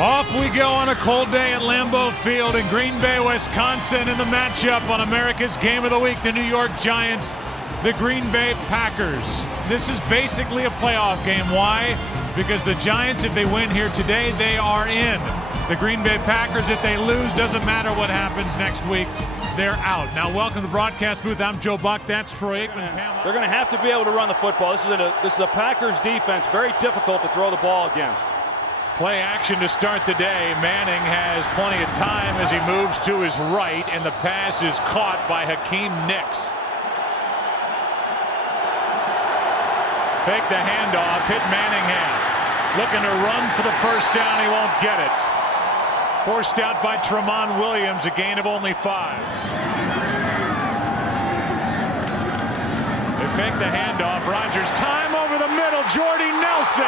Off we go on a cold day at Lambeau Field in Green Bay, Wisconsin, in the matchup on America's Game of the Week, the New York Giants, the Green Bay Packers. This is basically a playoff game. Why? Because the Giants, if they win here today, they are in. The Green Bay Packers, if they lose, doesn't matter what happens next week, they're out. Now, welcome to the broadcast booth. I'm Joe Buck. That's Troy Aikman. They're going to have to be able to run the football. This is a Packers defense, very difficult to throw the ball against. Play action to start the day. Manning has plenty of time as he moves to his right, and the pass is caught by Hakeem Nicks. Fake the handoff, hit Manningham. Looking to run for the first down, he won't get it. Forced out by Tramon Williams, a gain of only 5. They fake the handoff, Rodgers, time over the middle, Jordy Nelson.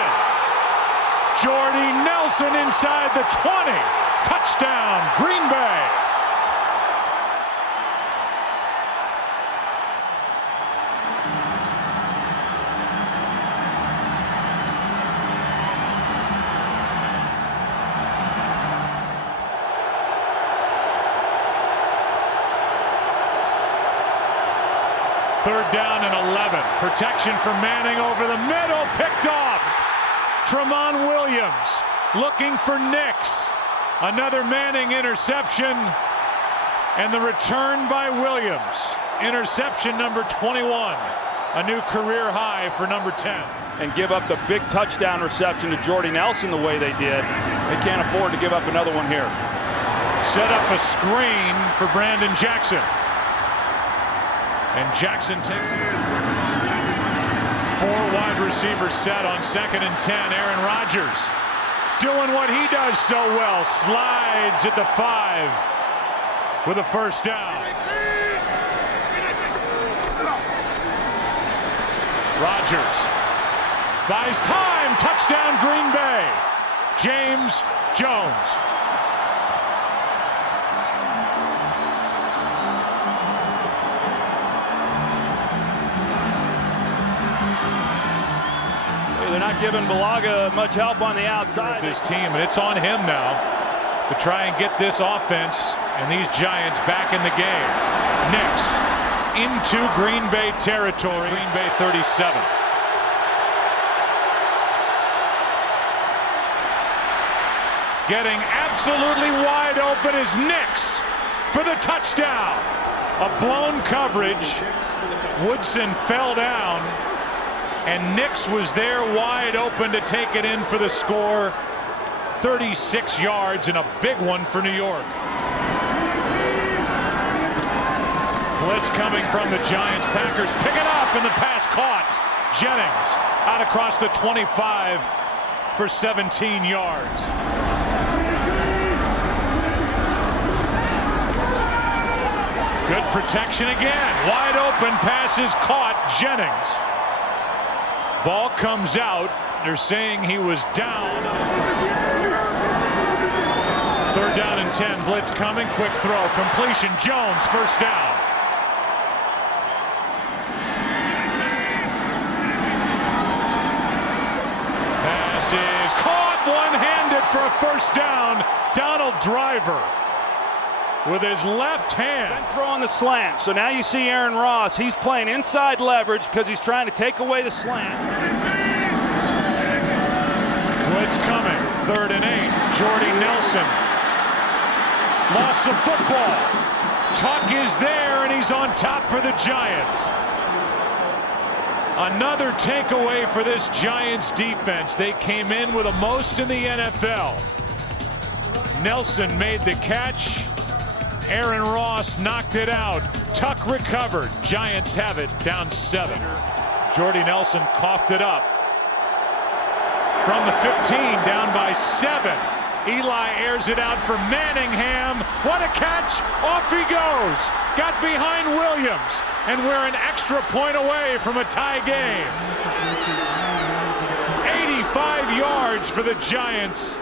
Jordy Nelson inside the 20. Touchdown, Green Bay. Third down and 11. Protection for Manning over the middle, picked off. Tramon Williams looking for Nicks. Another Manning interception, and the return by Williams. Interception number 21, a new career high for number 10. And give up the big touchdown reception to Jordy Nelson the way they did. They can't afford to give up another one here. Set up a screen for Brandon Jackson. And Jackson takes it. 4 wide receivers set on 2nd and 10. Aaron Rodgers doing what he does so well. Slides at the 5 with a first down. Rodgers buys time. Touchdown, Green Bay. James Jones. They're not giving Bulaga much help on the outside. This team, and it's on him now to try and get this offense and these Giants back in the game. Nicks into Green Bay territory. Green Bay 37. Getting absolutely wide open is Nicks for the touchdown. A blown coverage. Woodson fell down, and Nicks was there wide open to take it in for the score. 36 yards and a big one for New York. Blitz coming from the Giants. Packers pick it up, and the pass caught. Jennings out across the 25 for 17 yards. Good protection again. Wide open, pass is caught. Jennings. Ball comes out. They're saying he was down. 3rd down and 10. Blitz coming. Quick throw. Completion. Jones. First down. Pass is caught. One-handed for a first down. Donald Driver with his left hand. Throwing the slant. So now you see Aaron Ross. He's playing inside leverage because he's trying to take away the slant. Blitz coming. 3rd and 8. Jordy Nelson lost the football. Tuck is there, and he's on top for the Giants. Another takeaway for this Giants defense. They came in with the most in the NFL. Nelson made the catch. Aaron Ross knocked it out. Tuck recovered. Giants have it down 7. Jordy Nelson coughed it up. From the 15, down by 7. Eli airs it out for Manningham. What a catch. Off he goes. Got behind Williams. And we're an extra point away from a tie game. 85 yards for the Giants.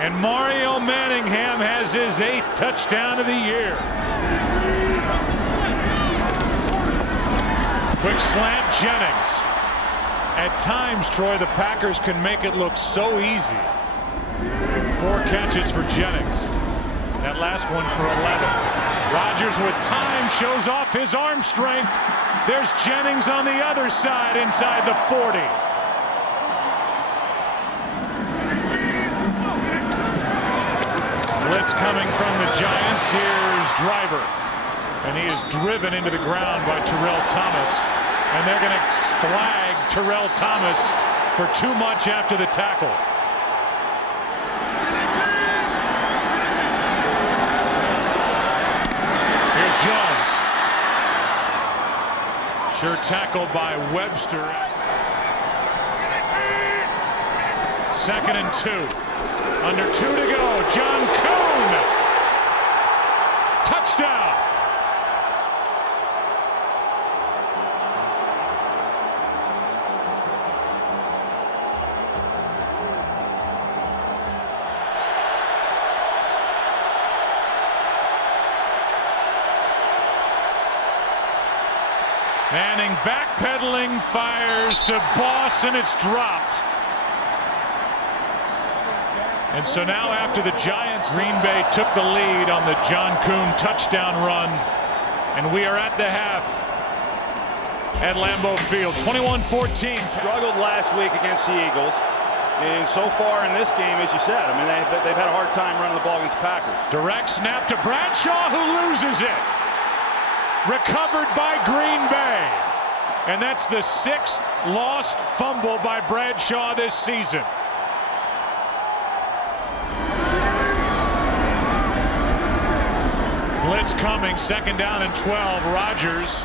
And Mario Manningham has his 8th touchdown of the year. Quick slant, Jennings. At times, Troy, the Packers can make it look so easy. 4 catches for Jennings. That last one for 11. Rodgers with time shows off his arm strength. There's Jennings on the other side inside the 40. Blitz coming from the Giants. Here's Driver. And he is driven into the ground by Terrell Thomas. And they're going to flag Terrell Thomas for too much after the tackle. Here's Jones. Sure tackle by Webster. 2nd and 2. Under 2 to go. John Kuhn. Touchdown. Manning backpedaling, fires to Boss, and it's dropped. And so now after the Giants, Green Bay took the lead on the John Kuhn touchdown run. And we are at the half at Lambeau Field. 21-14. Struggled last week against the Eagles. And so far in this game, as you said, I mean, they've had a hard time running the ball against Packers. Direct snap to Bradshaw, who loses it. Recovered by Green Bay. And that's the 6th lost fumble by Bradshaw this season. Blitz coming, 2nd down and 12. Rodgers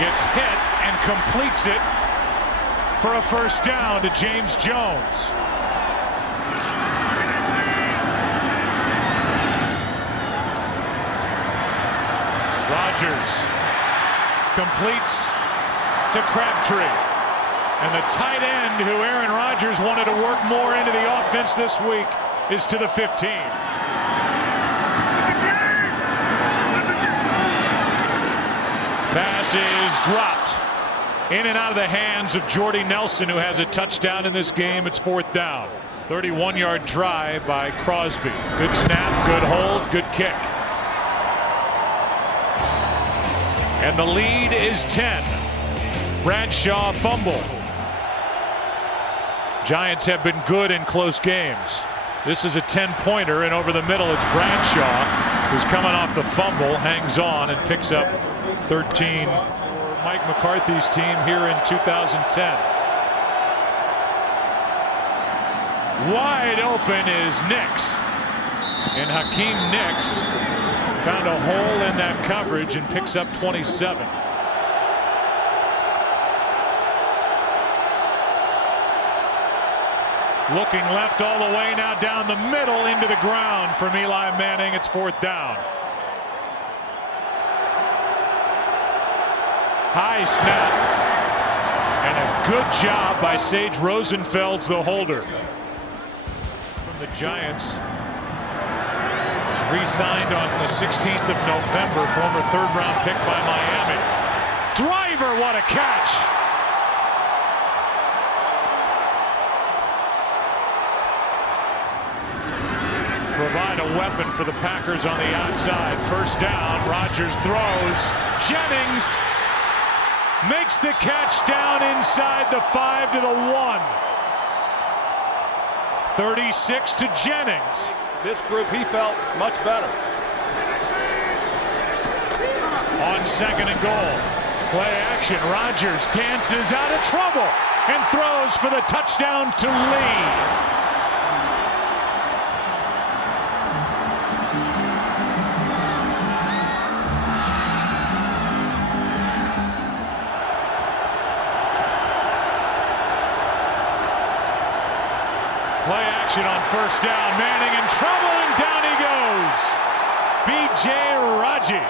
gets hit and completes it for a 1st down to James Jones. Rodgers completes to Crabtree. And the tight end who Aaron Rodgers wanted to work more into the offense this week is to the 15. Pass is dropped. In and out of the hands of Jordy Nelson, who has a touchdown in this game. It's 4th down. 31-yard try by Crosby. Good snap, good hold, good kick. And the lead is 10. Bradshaw fumble. Giants have been good in close games. This is a 10-pointer, and over the middle it's Bradshaw, who's coming off the fumble, hangs on and picks up 13 for Mike McCarthy's team here in 2010. Wide open is Nix. And Hakeem Nix found a hole in that coverage and picks up 27. Looking left all the way now down the middle into the ground from Eli Manning. It's 4th down. High snap. And a good job by Sage Rosenfeld's the holder. From the Giants. Was re-signed on the 16th of November. Former 3rd-round pick by Miami. Driver, what a catch. Provide a weapon for the Packers on the outside. 1st down. Rodgers throws. Jennings makes the catch down inside the 5 to the 1. 36 to Jennings. This group, he felt much better. On 2nd and goal. Play action. Rodgers dances out of trouble and throws for the touchdown to Lee. Play action on 1st down. Manning in trouble, and down he goes. B.J. Raji.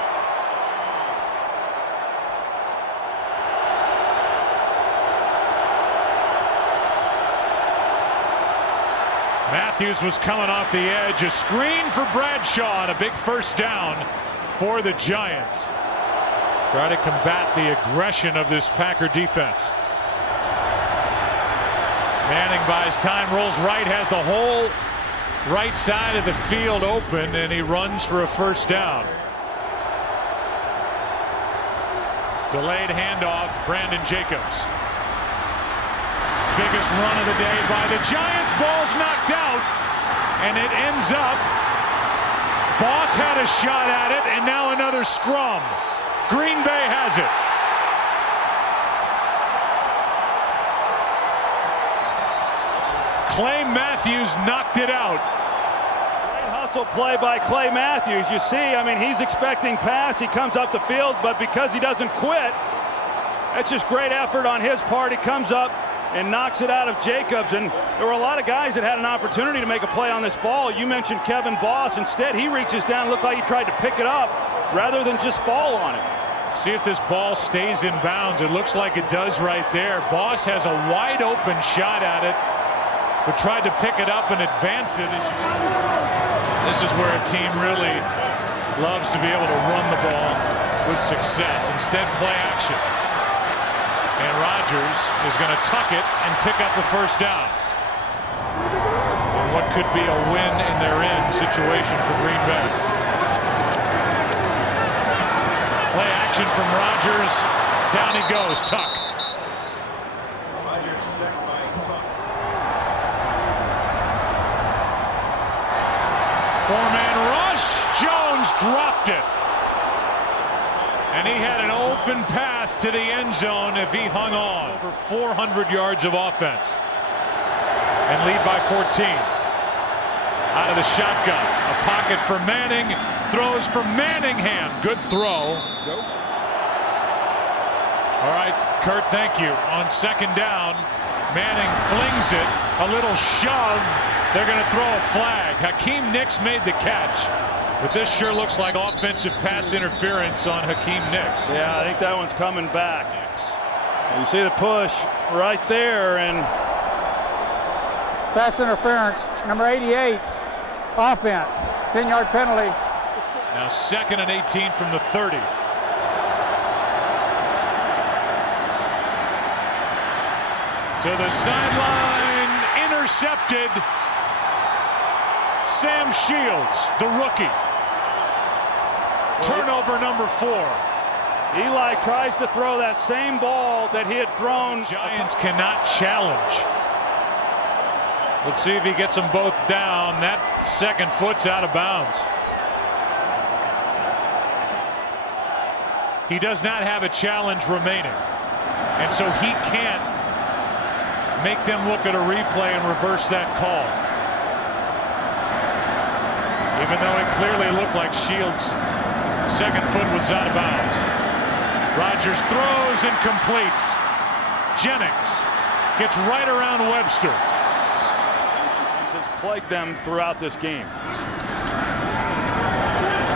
Matthews was coming off the edge. A screen for Bradshaw and a big 1st down for the Giants. Try to combat the aggression of this Packer defense. Manning buys time, rolls right, has the hole right side of the field open, and he runs for a first down. Delayed handoff, Brandon Jacobs. Biggest run of the day by the Giants. Ball's knocked out, and it ends up. Boss had a shot at it, and now another scrum. Green Bay has it. Clay Matthews knocked it out. Great hustle play by Clay Matthews. You see, I mean, he's expecting pass. He comes up the field, but because he doesn't quit, that's just great effort on his part. He comes up and knocks it out of Jacobs. And there were a lot of guys that had an opportunity to make a play on this ball. You mentioned Kevin Boss. Instead, he reaches down, looked like he tried to pick it up rather than just fall on it. See if this ball stays in bounds. It looks like it does right there. Boss has a wide open shot at it, but tried to pick it up and advance it. This is where a team really loves to be able to run the ball with success. Instead, play action. And Rodgers is going to tuck it and pick up a first down. And what could be a win in their end situation for Green Bay. Play action from Rodgers. Down he goes. Tuck. Four-man rush. Jones dropped it. And he had an open path to the end zone if he hung on. Over 400 yards of offense. And lead by 14. Out of the shotgun. A pocket for Manning. Throws for Manningham. Good throw. All right, Kurt, thank you. On second down, Manning flings it. A little shove. They're going to throw a flag. Hakeem Nicks made the catch. But this sure looks like offensive pass interference on Hakeem Nicks. Yeah, I think that one's coming back. You see the push right there, and pass interference, number 88, offense, 10-yard penalty. Now 2nd and 18 from the 30. To the sideline, intercepted. Sam Shields, the rookie. Turnover number 4. Eli tries to throw that same ball that he had thrown. Giants cannot challenge. Let's see if he gets them both down. That second foot's out of bounds. He does not have a challenge remaining. And so he can't make them look at a replay and reverse that call. Even though it clearly looked like Shields' second foot was out of bounds. Rodgers throws and completes. Jennings gets right around Webster. Has plagued them throughout this game.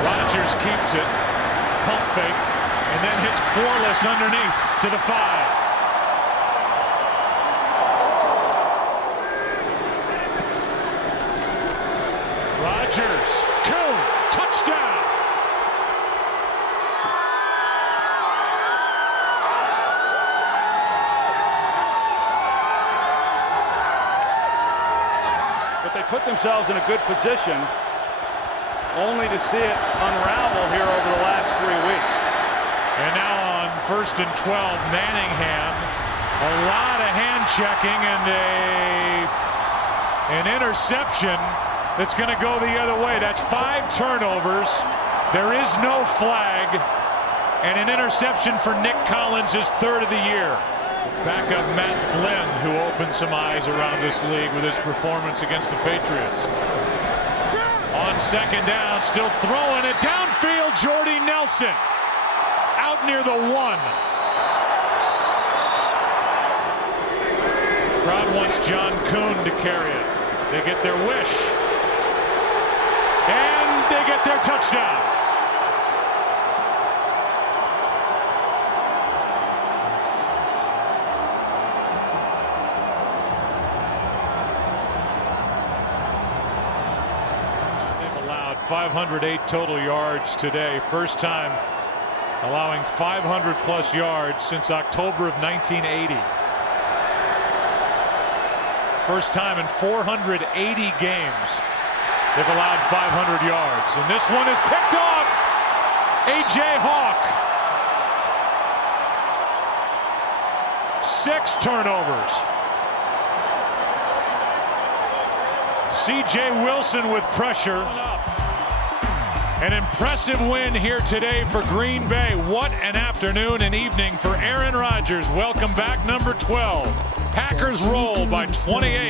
Rodgers keeps it. Pump fake. And then hits Quarless underneath to the 5. Rodgers, Kuhn, touchdown. But they put themselves in a good position only to see it unravel here over the last 3 weeks. And now on 1st and 12, Manningham, a lot of hand checking and an interception that's going to go the other way. That's 5 turnovers. There is no flag. And an interception for Nick Collins, his 3rd of the year. Backup Matt Flynn, who opened some eyes around this league with his performance against the Patriots. On second down, still throwing it downfield, Jordy Nelson. Out near the 1. Crowd wants John Kuhn to carry it. They get their wish. And they get their touchdown. They've allowed 508 total yards today. First time allowing 500 plus yards since October of 1980. First time in 480 games They've allowed 500 yards, and this one is picked off. A.J. Hawk. 6 turnovers. C.J. Wilson with pressure. An impressive win here today for Green Bay. What an afternoon and evening for Aaron Rodgers. Welcome back, number 12. Packers roll by 28.